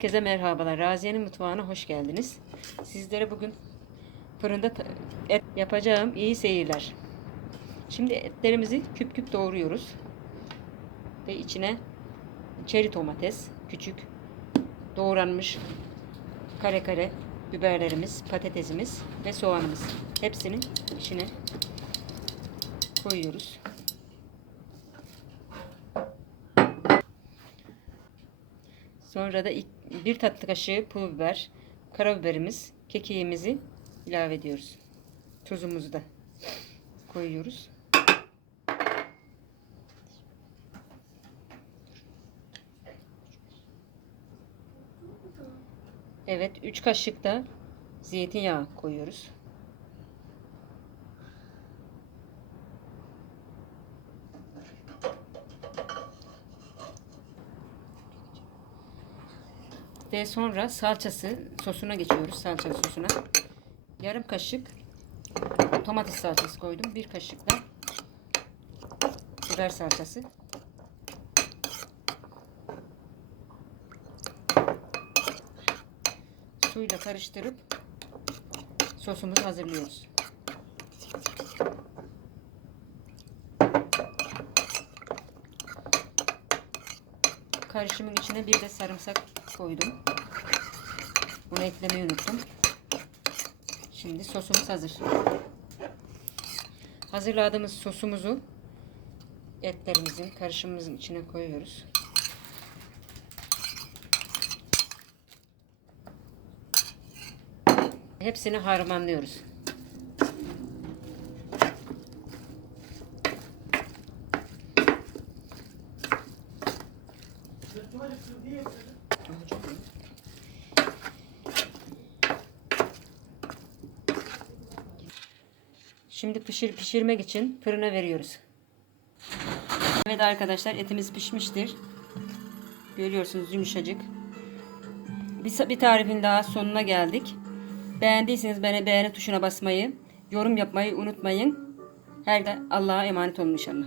Herkese merhabalar. Raziye'nin mutfağına hoş geldiniz. Sizlere bugün fırında et yapacağım. İyi seyirler. Şimdi etlerimizi küp küp doğruyoruz. Ve içine çeri domates, küçük doğranmış kare kare biberlerimiz, patatesimiz ve soğanımız. Hepsini içine koyuyoruz. Sonra da bir tatlı kaşığı pul biber, karabiberimiz, kekiğimizi ilave ediyoruz. Tuzumuzu da koyuyoruz. Evet, 3 kaşık da zeytinyağı koyuyoruz. Ve sonra salçası sosuna geçiyoruz. Salça sosuna. Yarım kaşık domates salçası koydum. Bir kaşık da biber salçası. Suyla karıştırıp sosumuzu hazırlıyoruz. Karışımın içine bir de sarımsak koydum. Bunu eklemeyi unuttum. Şimdi sosumuz hazır. Hazırladığımız sosumuzu etlerimizin karışımımızın içine koyuyoruz. Hepsini harmanlıyoruz. Şimdi pişir pişirmek için fırına veriyoruz. Evet arkadaşlar etimiz pişmiştir. Görüyorsunuz yumuşacık. Bir, bir tarifin daha sonuna geldik. Beğendiyseniz beni beğeni tuşuna basmayı, yorum yapmayı unutmayın. Her Allah'a emanet olun inşallah.